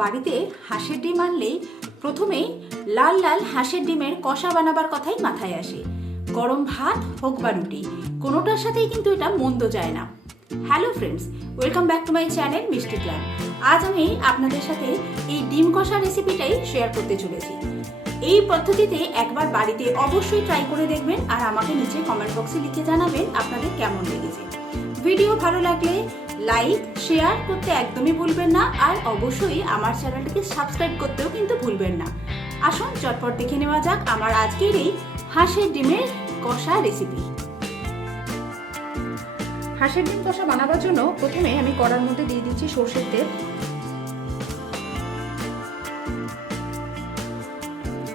বাড়িতে হাঁসের ডিম আনলেই প্রথমেই লাল লাল হাঁসের ডিমের কষা বানাবার কথাই মাথায় আসে। গরম ভাত হোক বা রুটি, কোনোটার সাথেই কিন্তু এটা মন্দ যায় না। Hello friends, welcome back to my channel মিষ্টি ক্লাব। আজ আমি আপনাদের সাথে এই ডিম কষা রেসিপিটাই শেয়ার করতে চলেছি। এই পদ্ধতিতে একবার বাড়িতে অবশ্যই ট্রাই করে দেখবেন আর আমাকে নিচে কমেন্ট বক্সে লিখে জানাবেন আপনাদের কেমন লেগেছে। ভিডিও ভালো লাগলে লাইক শেয়ার করতে একদমই ভুলবেন না, আর অবশ্যই আমার চ্যানেলটিকে সাবস্ক্রাইব করতেও কিন্তু ভুলবেন না। আসুন চটপট দেখে নেওয়া যাক আমার আজকের এই হাঁসের ডিমের কষা রেসিপি। হাঁসের ডিম কষা বানাবার জন্য প্রথমে আমি কড়ার মধ্যে দিয়ে দিচ্ছি সরষের তেল।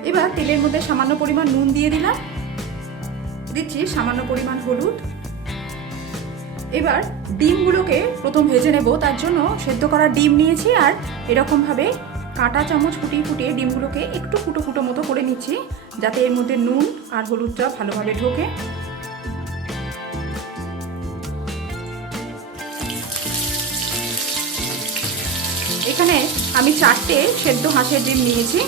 এবার তেলের মধ্যে সামান্য পরিমাণ নুন দিয়ে দিলাম, দিচ্ছি সামান্য পরিমাণ হলুদ। এবার ডিমগুলোকে প্রথম ভেজে নেব, তার জন্য সেদ্ধ করা ডিম নিয়েছি আর এরকম ভাবে কাঁটা চামচ ফুটিয়ে ফুটিয়ে ডিমগুলোকে একটু ফুটো ফুটো মতো করে নিচ্ছি, যাতে এর মধ্যে নুন আর হলুদটা ভালোভাবে ঢোকে। এখানে আমি 4টে সেদ্ধ হাঁসের ডিম নিয়েছি।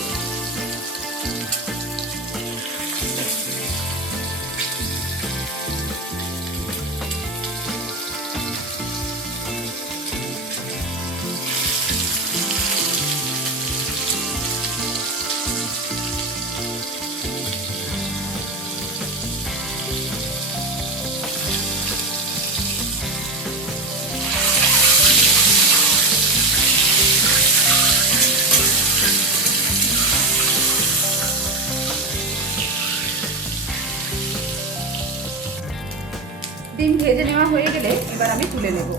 ডিম ভেজে নেওয়া হয়ে গেলে এবার আমি তুলে নেব।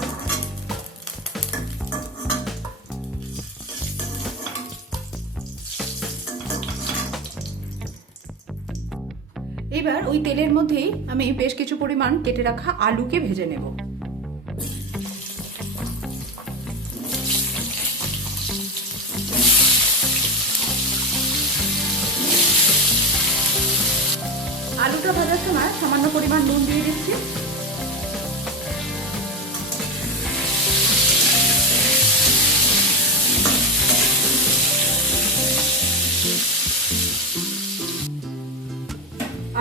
এবার ওই তেলের মধ্যেই আমি বেশ কিছু পরিমাণ কেটে রাখা আলুকে ভেজে নেব। আলুটা ভাজার সময় সামান্য পরিমাণ নুন দিয়ে দিচ্ছি।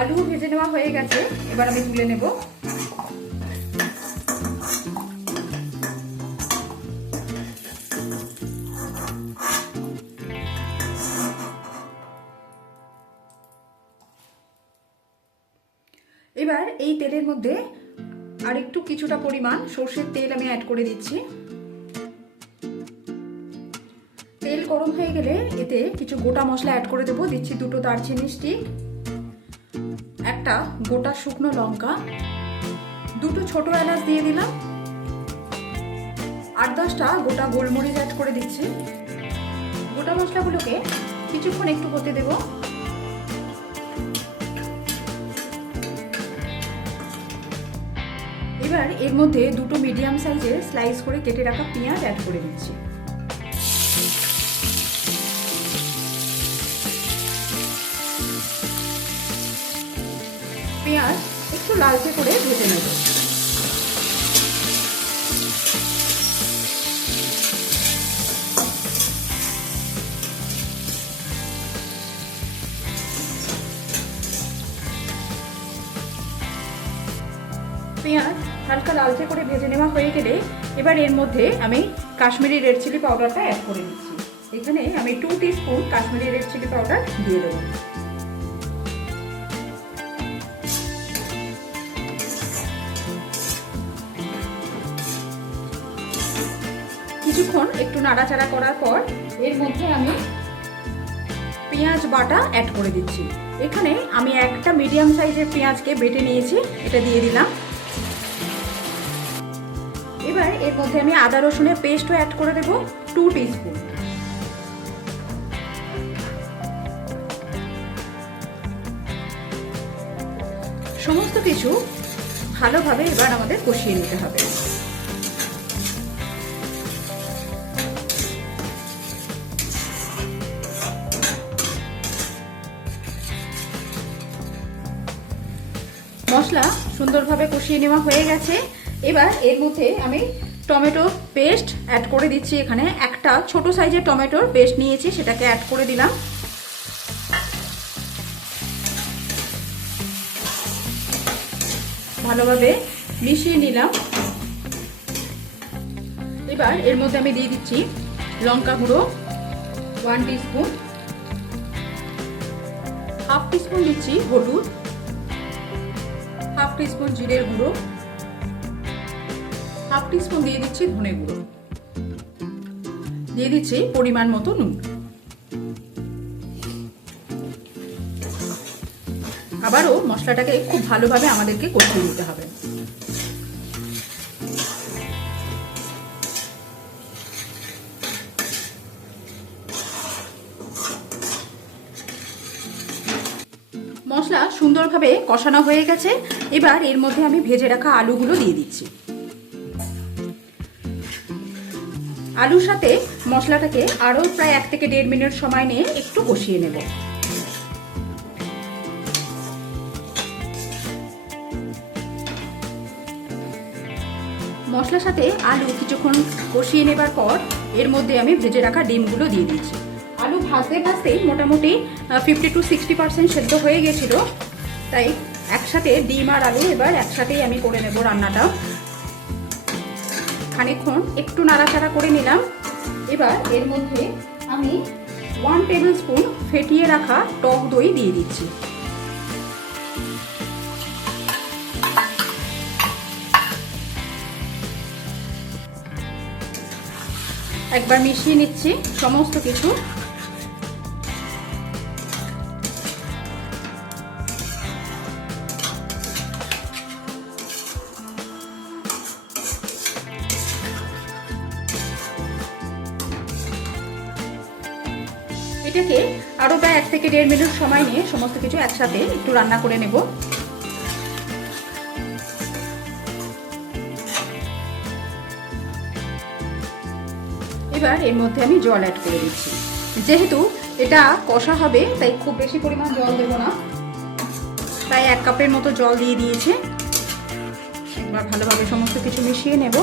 আলু ভেজে নেওয়া হয়ে গেছে, এবার আমি তুলে নেব। এবার এই তেলের মধ্যে আর একটু কিছুটা পরিমাণ সরষের তেল আমি অ্যাড করে দিচ্ছি। তেল গরম হয়ে গেলে এতে কিছু গোটা মশলা অ্যাড করে দেবো। দিচ্ছি 2টো দারচিনি স্টিক, একটা গোটা শুকনো লঙ্কা, 2টো ছোট এলাচ দিয়ে দিলাম, 8-10টা গোটা গোলমরিচ অ্যাড করে দিচ্ছি। গোটা মশলাগুলোকে কিছুক্ষণ একটু হতে দেব। এবার এর মধ্যে 2টো মিডিয়াম সাইজের স্লাইস করে কেটে রাখা পেঁয়াজ অ্যাড করে দিচ্ছি। পেঁয়াজ একটু লালচে করে ভেজে নেব। পেঁয়াজ হালকা লালচে করে ভেজে নেওয়া হয়ে গেলে এবার এর মধ্যে আমি কাশ্মীরি রেড চিলি পাউডারটা অ্যাড করে দিচ্ছি। এখানে আমি 2 teaspoon Kashmiri red chili powder দিয়ে দেবো। কিছুক্ষণ একটু নাড়াচাড়া করার পর এর মধ্যে আমি পেঁয়াজ বাটা অ্যাড করে দিচ্ছি। এখানে আমি একটা মিডিয়াম সাইজের পেঁয়াজকে বেটে নিয়েছি, এটা দিয়ে দিলাম। এবার এর মধ্যে আমি আদা রসুনের পেস্টও অ্যাড করে দেব 2 টিস্পুন। সমস্ত কিছু ভালোভাবে এবার আমাদের কষিয়ে নিতে হবে। মশলা সুন্দরভাবে কষিয়ে নেওয়া হয়ে গেছে। এবার এর মধ্যে আমি টমেটো পেস্ট অ্যাড করে দিচ্ছি। এখানে 1 একটা ছোট সাইজের টমেটোর পেস্ট নিয়েছি, সেটাকে অ্যাড করে দিলাম। ভালোভাবে মিশিয়ে নিলাম। এবার এর মধ্যে আমি দিয়ে দিচ্ছি লঙ্কা গুঁড়ো 1 টিস্পুন, হাফ টিস্পুন দিচ্ছি হলুদ, হাফ টিস্পুন জিরের গুঁড়ো, হাফ টিস্পুন দিয়ে দিচ্ছি ধনে গুঁড়ো, দিয়ে দিচ্ছি পরিমাণ মতো নুন। আবারও মশলাটাকে খুব ভালোভাবে আমাদেরকে কষিয়ে নিতে হবে। মশলা সুন্দরভাবে কষানো হয়ে গেছে। এবার এর মধ্যে আমি ভেজে রাখা আলুগুলো দিয়ে দিচ্ছি। আলুর সাথে মশলাটাকে আরো প্রায় 1 থেকে 1.5 মিনিট সময় নিয়ে একটু কষিয়ে নেব। মশলার সাথে আলু কিছুক্ষণ কষিয়ে নেবার পর এর মধ্যে আমি ভেজে রাখা ডিমগুলো দিয়ে দিচ্ছি। আলু ভাজতে ভাজতেই মোটামুটি 50 to 60% সেদ্ধ হয়ে গেছিল, তাই একসাথে ডিম আর আলু এবার একসাথেই আমি করে নেব রান্নাটা। খানিকক্ষণ একটু নাড়াচাড়া করে নিলাম। এবার এর মধ্যে আমি 1 টেবিল স্পুন ফেটিয়ে রাখা টক দই দিয়ে দিচ্ছি। একবার মিশিয়ে নিচ্ছি সমস্ত কিছু। এটাকে আরো প্রায় 1 থেকে 1.5 মিনিট সময় নিয়ে সমস্ত কিছু একসাথে একটু রান্না করে নেব। এবার এর মধ্যে আমি জল অ্যাড করে দিচ্ছি। যেহেতু এটা কষা হবে তাই খুব বেশি পরিমাণ জল দেব না, তাই 1 কাপের মতো জল দিয়ে দিয়েছি। একবার ভালোভাবে সমস্ত কিছু মিশিয়ে নেব।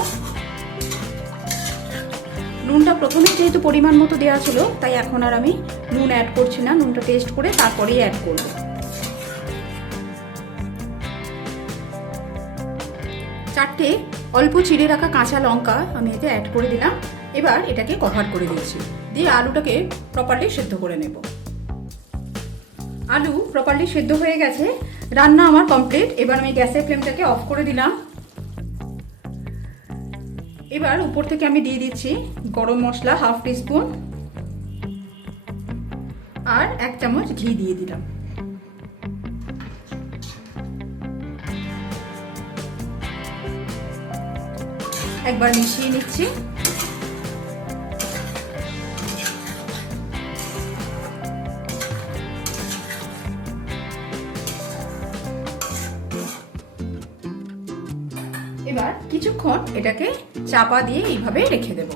নুনটা প্রথমে যেহেতু পরিমাণ মতো দেওয়া ছিল, তাই এখন আর আমি নুন অ্যাড করছি না, নুনটা টেস্ট করে তারপরেই অ্যাড করব। চারটে অল্প চিড়ে রাখা কাঁচা লঙ্কা আমি এতে অ্যাড করে দিলাম। এবার এটাকে কভার করে দিয়েছি, দিয়ে আলুটাকে প্রপারলি সেদ্ধ করে নেব। আলু প্রপারলি সেদ্ধ হয়ে গেছে, রান্না আমার কমপ্লিট। এবার আমি গ্যাসের ফ্লেমটাকে অফ করে দিলাম। এবার উপর থেকে আমি দিয়ে দিচ্ছি গরম মশলা 1/2 টিস্পুন আর 1 চামচ ঘি দিয়ে দিলাম। একবার মিশিয়ে নিচ্ছি। এবার কিছুক্ষণ এটাকে চাপা দিয়ে এইভাবে রেখে দেব।